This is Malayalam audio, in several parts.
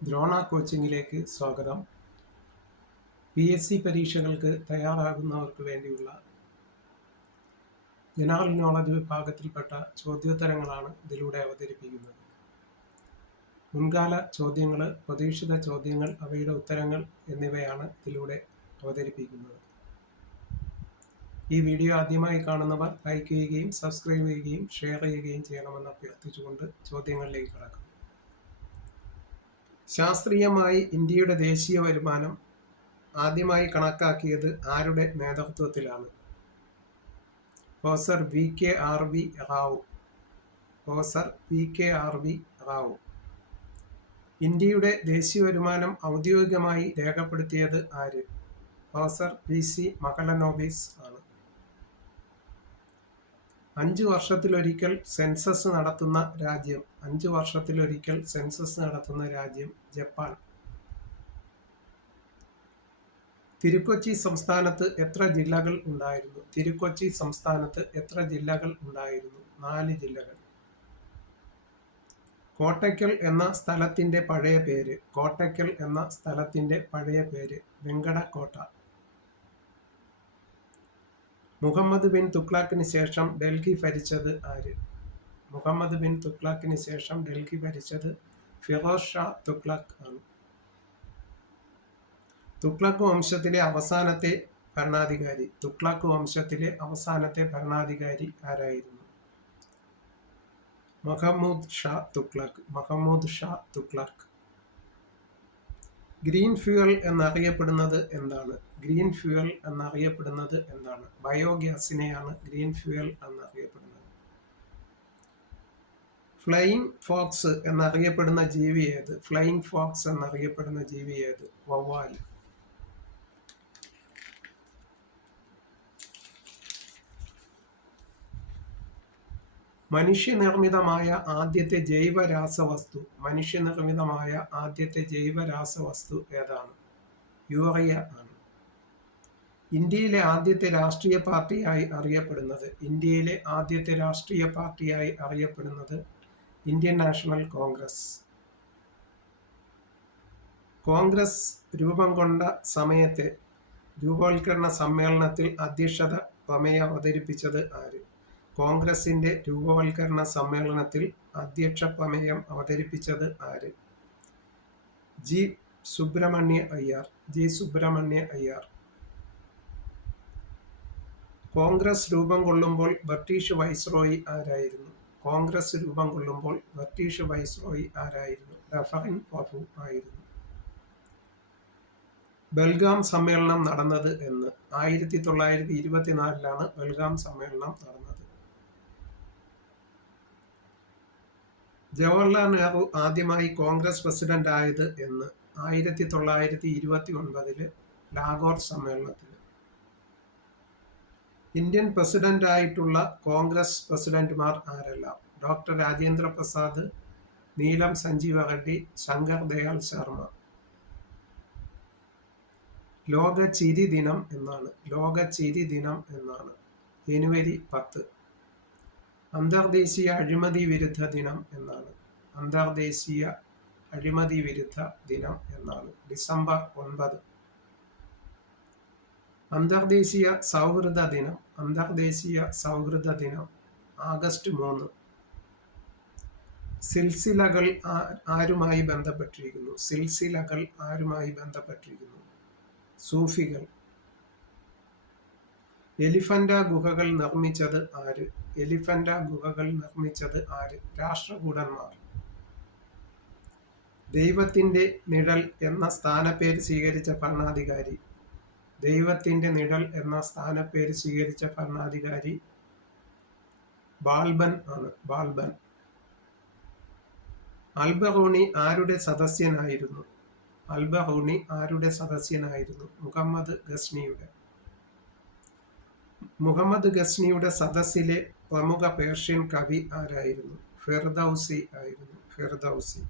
ദ്രോണ കോച്ചിങ്ങിലേക്ക് സ്വാഗതം. PSC പരീക്ഷകൾക്ക് തയ്യാറാകുന്നവർക്ക് വേണ്ടിയുള്ള ജനറൽ നോളജ് വിഭാഗത്തിൽപ്പെട്ട ചോദ്യോത്തരങ്ങളാണ് ഇതിലൂടെ അവതരിപ്പിക്കുന്നത്. മുൻകാല ചോദ്യങ്ങൾ, പ്രതീക്ഷിത ചോദ്യങ്ങൾ, അവയുടെ ഉത്തരങ്ങൾ എന്നിവയാണ് ഇതിലൂടെ അവതരിപ്പിക്കുന്നത്. ഈ വീഡിയോ ആദ്യമായി കാണുന്നവർ ലൈക്ക് ചെയ്യുകയും സബ്സ്ക്രൈബ് ചെയ്യുകയും ഷെയർ ചെയ്യുകയും ചെയ്യണമെന്ന് അഭ്യർത്ഥിച്ചുകൊണ്ട് ചോദ്യങ്ങളിലേക്ക് കടക്കും. ശാസ്ത്രീയമായി ഇന്ത്യയുടെ ദേശീയ വരുമാനം ആദ്യമായി കണക്കാക്കിയത് ആരുടെ നേതൃത്വത്തിലാണ്? Professor VKRV Rao. Professor VKRV Rao. ഇന്ത്യയുടെ ദേശീയ വരുമാനം ഔദ്യോഗികമായി രേഖപ്പെടുത്തിയത് ആര്? പ്രൊഫസർ PC മഹലനോബിസ് ആണ്. 5 വർഷത്തിലൊരിക്കൽ സെൻസസ് നടത്തുന്ന രാജ്യം. 5 വർഷത്തിലൊരിക്കൽ സെൻസസ് നടത്തുന്ന രാജ്യം ജപ്പാൻ. തിരുക്കൊച്ചി സംസ്ഥാനത്ത് എത്ര ജില്ലകൾ ഉണ്ടായിരുന്നു? തിരുക്കൊച്ചി സംസ്ഥാനത്ത് എത്ര ജില്ലകൾ ഉണ്ടായിരുന്നു? 4 ജില്ലകൾ. കോട്ടയ്ക്കൽ എന്ന സ്ഥലത്തിന്റെ പഴയ പേര്. കോട്ടയ്ക്കൽ എന്ന സ്ഥലത്തിന്റെ പഴയ പേര് വെങ്കടക്കോട്ട. മുഹമ്മദ് ബിൻ തുഗ്ലക്കിന് ശേഷം ഡൽഹി ഭരിച്ചത് ആര്? മുഹമ്മദ് ബിൻ തുഗ്ലക്കിന് ശേഷം ഡൽഹി ഭരിച്ചത് ഫിറോസ് ഷാ തുഗ്ലക്ക് ആണ്. തുഗ്ലക്ക് വംശത്തിലെ അവസാനത്തെ ഭരണാധികാരി. തുഗ്ലക്ക് വംശത്തിലെ അവസാനത്തെ ഭരണാധികാരി ആരായിരുന്നു? മഹമൂദ് ഷാ തുഗ്ലക്ക്. മഹമൂദ് ഷാ തുഗ്ലക്ക്. ഗ്രീൻ ഫ്യൂവൽ എന്നറിയപ്പെടുന്നത് എന്താണ്? ഗ്രീൻ ഫ്യൂവൽ എന്നറിയപ്പെടുന്നത് എന്താണ്? ബയോഗ്യാസിനെയാണ് ഗ്രീൻ ഫ്യൂവൽ എന്നറിയപ്പെടുന്നത്. ഫ്ലൈയിങ് ഫോക്സ് എന്നറിയപ്പെടുന്ന ജീവി ഏത്? ഫ്ലൈയിങ് ഫോക്സ് എന്നറിയപ്പെടുന്ന ജീവി ഏത്? വവ്വാൽ. മനുഷ്യനിർമ്മിതമായ ആദ്യത്തെ ജൈവ രാസവസ്തു. മനുഷ്യനിർമ്മിതമായ ആദ്യത്തെ ജൈവ രാസവസ്തു ഏതാണ്? യൂറിയ ആണ്. ഇന്ത്യയിലെ ആദ്യത്തെ രാഷ്ട്രീയ പാർട്ടിയായി അറിയപ്പെടുന്നത്. ഇന്ത്യയിലെ ആദ്യത്തെ രാഷ്ട്രീയ പാർട്ടിയായി അറിയപ്പെടുന്നത് ഇന്ത്യൻ നാഷണൽ കോൺഗ്രസ്. കോൺഗ്രസ് രൂപം കൊണ്ട സമയത്തെ രൂപവത്കരണ സമ്മേളനത്തിൽ അധ്യക്ഷത പ്രമേയം അവതരിപ്പിച്ചത് ആര്? കോൺഗ്രസിന്റെ രൂപവത്കരണ സമ്മേളനത്തിൽ അധ്യക്ഷ പ്രമേയം അവതരിപ്പിച്ചത് ആര്? ജി സുബ്രഹ്മണ്യ അയ്യർ. ജി സുബ്രഹ്മണ്യ അയ്യർ. കോൺഗ്രസ് രൂപം കൊള്ളുമ്പോൾ ബ്രിട്ടീഷ് വൈസ്രോയി ആരായിരുന്നു? കോൺഗ്രസ് രൂപം കൊള്ളുമ്പോൾ ബ്രിട്ടീഷ് വൈസ്രോയി ആരായിരുന്നു? റഫറിൻ പ്രഭു ആയിരുന്നു. ബൽഗാം സമ്മേളനം നടന്നത് എന്ന്? 1924 ബൽഗാം സമ്മേളനം നടന്നത്. ജവഹർലാൽ നെഹ്റു ആദ്യമായി കോൺഗ്രസ് പ്രസിഡന്റ് ആയത് എന്ന്? 1929 ലാഹോർ സമ്മേളനത്തിൽ. ഇന്ത്യൻ പ്രസിഡന്റ് ആയിട്ടുള്ള കോൺഗ്രസ് പ്രസിഡന്റുമാർ ആരെല്ലാം? ഡോക്ടർ രാജേന്ദ്ര പ്രസാദ്, നീലം സഞ്ജീവ റെഡ്ഡി, ശങ്കർ ദയാൽ ശർമ്മ. ലോക ചിരി ദിനം എന്നാണ്? ലോക ചിരി ദിനം എന്നാണ് ജനുവരി 10. അന്തർദേശീയ അഴിമതി വിരുദ്ധ ദിനം എന്നാണ്? അന്തർദേശീയ അഴിമതി വിരുദ്ധ ദിനം എന്നാണ് ഡിസംബർ 9. അന്തർദേശീയ സൗഹൃദ ദിനം. അന്തർദേശീയ സൗഹൃദ ദിനം ആഗസ്റ്റ് 3. സിൽസിലകൾ ആരുമായി ബന്ധപ്പെട്ടിരിക്കുന്നു? സിൽസിലകൾ ആരുമായി ബന്ധപ്പെട്ടിരിക്കുന്നു? സൂഫികൾ. എലിഫന്റ ഗുഹകൾ നിർമ്മിച്ചത് ആര്? എലിഫന്റ ഗുഹകൾ നിർമ്മിച്ചത് ആര്? രാഷ്ട്രകൂടന്മാർ. ദൈവത്തിന്റെ നിഴൽ എന്ന സ്ഥാനപ്പേര് സ്വീകരിച്ച ഭരണാധികാരി. ദൈവത്തിന്റെ നിഴൽ എന്ന സ്ഥാനപ്പേര് സ്വീകരിച്ച ഭരണാധികാരി ബാൽബൻ ആണ്. ബാൽബൻ. അൽബറൂണി ആരുടെ സദസ്യനായിരുന്നു? അൽബറൂണി ആരുടെ സദസ്യനായിരുന്നു? മുഹമ്മദ് ഗസ്നിയുടെ. മുഹമ്മദ് ഗസ്നിയുടെ സദസ്സിലെ പ്രമുഖ പേർഷ്യൻ കവി ആരായിരുന്നു? ഫിർദൗസി ആയിരുന്നു. ഫിർദൗസി.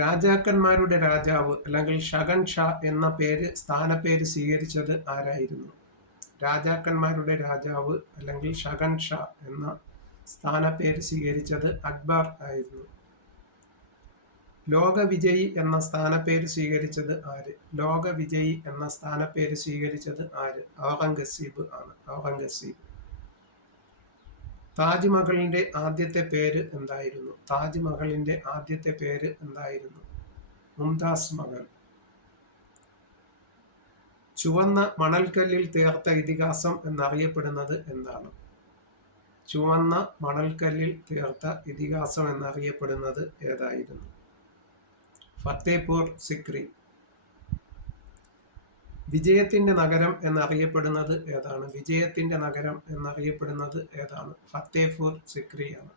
രാജാക്കന്മാരുടെ രാജാവ് അല്ലെങ്കിൽ ഷഹൻ ഷാ എന്ന സ്ഥാനപ്പേര് സ്വീകരിച്ചത് ആരായിരുന്നു? രാജാക്കന്മാരുടെ രാജാവ് അല്ലെങ്കിൽ ഷഹൻ ഷാ എന്ന സ്ഥാനപ്പേര് സ്വീകരിച്ചത് അക്ബർ ആയിരുന്നു. ലോക വിജയി എന്ന സ്ഥാനപ്പേര് സ്വീകരിച്ചത് ആര്? ലോക വിജയി എന്ന സ്ഥാനപ്പേര് സ്വീകരിച്ചത് ആര്? ഔറംഗസീബ് ആണ്. ഔറംഗസീബ്. താജ്മഹലിന്റെ ആദ്യത്തെ പേര് എന്തായിരുന്നു? താജ്മഹലിന്റെ ആദ്യത്തെ പേര് എന്തായിരുന്നു? മുംതാസ് മഹൽ. ചുവന്ന മണൽക്കല്ലിൽ തീർത്ത ഇതിഹാസം എന്നറിയപ്പെടുന്നത് എന്താണ്? ചുവന്ന മണൽക്കല്ലിൽ തീർത്ത ഇതിഹാസം എന്നറിയപ്പെടുന്നത് ഏതായിരുന്നു? ഫത്തേപൂർ സിക്രി. വിജയത്തിന്റെ നഗരം എന്നറിയപ്പെടുന്നത് ഏതാണ്? വിജയത്തിന്റെ നഗരം എന്നറിയപ്പെടുന്നത് ഏതാണ്? ഫത്തേപൂർ സിക്രിയാണ്.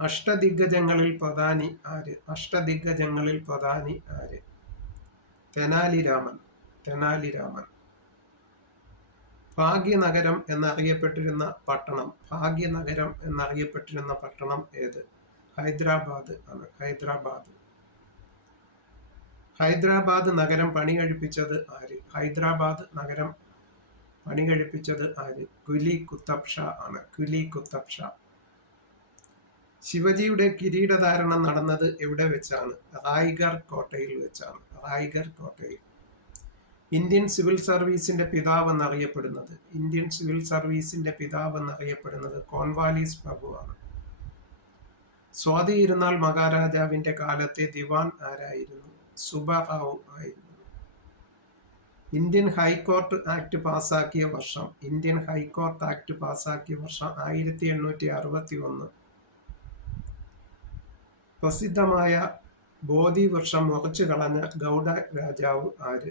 അഷ്ടദിഗ്ഗജങ്ങളിൽ പ്രധാനി ആര്? അഷ്ടദിഗ്ഗജങ്ങളിൽ പ്രധാനി ആര്? തെനാലിരാമൻ. തെനാലിരാമൻ. ഭാഗ്യനഗരം എന്നറിയപ്പെട്ടിരുന്ന പട്ടണം. ഭാഗ്യനഗരം എന്നറിയപ്പെട്ടിരുന്ന പട്ടണം ഏത്? ഹൈദരാബാദ് ആണ്. ഹൈദരാബാദ്. ഹൈദരാബാദ് നഗരം പണികഴിപ്പിച്ചത് ആര്? ഹൈദരാബാദ് നഗരം പണികഴിപ്പിച്ചത് ആര്? കുലി കുത്തബ് ഷാ ആണ്. കുലി കുത്തബ് ഷാ. ശിവജിയുടെ കിരീടധാരണം നടന്നത് എവിടെ വെച്ചാണ്? റായ്ഗർ കോട്ടയിൽ വെച്ചാണ്. റായ്ഗർ കോട്ടയിൽ. ഇന്ത്യൻ സിവിൽ സർവീസിന്റെ പിതാവ് എന്നറിയപ്പെടുന്നത്? ഇന്ത്യൻ സിവിൽ സർവീസിന്റെ പിതാവ് എന്നറിയപ്പെടുന്നത് കോൺവാലിസ് പ്രഭു ആണ്. സ്വാതി തിരുനാൾ മഹാരാജാവിന്റെ കാലത്തെ ദിവാൻ ആരായിരുന്നു? സുബ്ബറാവു ആയിരുന്നു. ഇന്ത്യൻ ഹൈക്കോർട്ട് ആക്ട് പാസാക്കിയ വർഷം? ഇന്ത്യൻ ഹൈക്കോർട്ട് ആക്ട് പാസാക്കിയ വർഷം 1861. പ്രസിദ്ധമായ ബോധി വൃക്ഷം മുറിച്ചു കളഞ്ഞ ഗൗഡ രാജാവ് ആര്?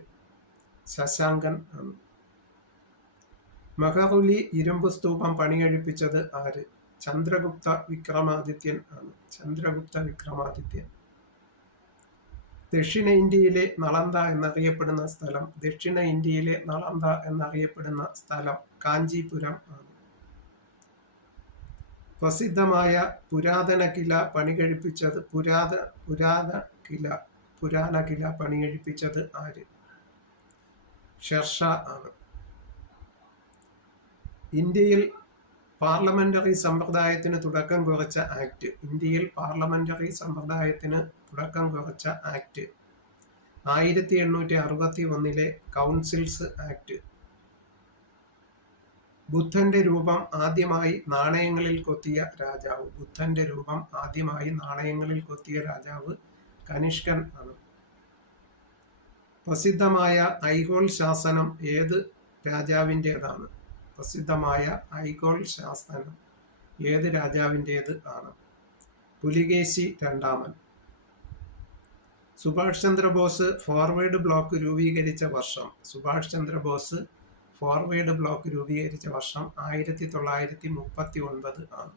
ശശാങ്കൻ ആണ്. മെഹ്റുലി ഇരുമ്പ് സ്തൂപം പണികഴിപ്പിച്ചത് ആര്? ചന്ദ്രഗുപ്ത വിക്രമാദിത്യൻ ആണ്. ചന്ദ്രഗുപ്ത വിക്രമാദിത്യൻ. ദക്ഷിണ ഇന്ത്യയിലെ നളന്ദ എന്നറിയപ്പെടുന്ന സ്ഥലം? ദക്ഷിണ ഇന്ത്യയിലെ നളന്ദ എന്നറിയപ്പെടുന്ന സ്ഥലം കാഞ്ചീപുരം ആണ്. പ്രസിദ്ധമായ പുരാതന കില പണികഴിപ്പിച്ചത് പുരാന കില പണികഴിപ്പിച്ചത് ആര്? ഷെർഷാ ആണ്. ഇന്ത്യയിൽ പാർലമെന്ററി സമ്പ്രദായത്തിന് തുടക്കം കുറിച്ച ആക്ട്? ഇന്ത്യയിൽ പാർലമെന്ററി സമ്പ്രദായത്തിന് തുടക്കം കുറിച്ച ആക്ട് 1861 കൗൺസിൽസ് ആക്ട്. ബുദ്ധന്റെ രൂപം ആദ്യമായി നാണയങ്ങളിൽ കൊത്തിയ രാജാവ്? ബുദ്ധന്റെ രൂപം ആദ്യമായി നാണയങ്ങളിൽ കൊത്തിയ രാജാവ് കനിഷ്കൻ ആണ്. പ്രസിദ്ധമായ ഐഹോൾ ശാസനം ഏത് രാജാവിൻ്റെതാണ്? പ്രസിദ്ധമായ ഐഹോൾ ശാസനം ഏത് രാജാവിൻ്റേത് ആണ്? പുലികേശി രണ്ടാമൻ. സുഭാഷ് ചന്ദ്രബോസ് ഫോർവേഡ് ബ്ലോക്ക് രൂപീകരിച്ച വർഷം? സുഭാഷ് ചന്ദ്രബോസ് ഫോർവേഡ് ബ്ലോക്ക് രൂപീകരിച്ച വർഷം 1939 ആണ്.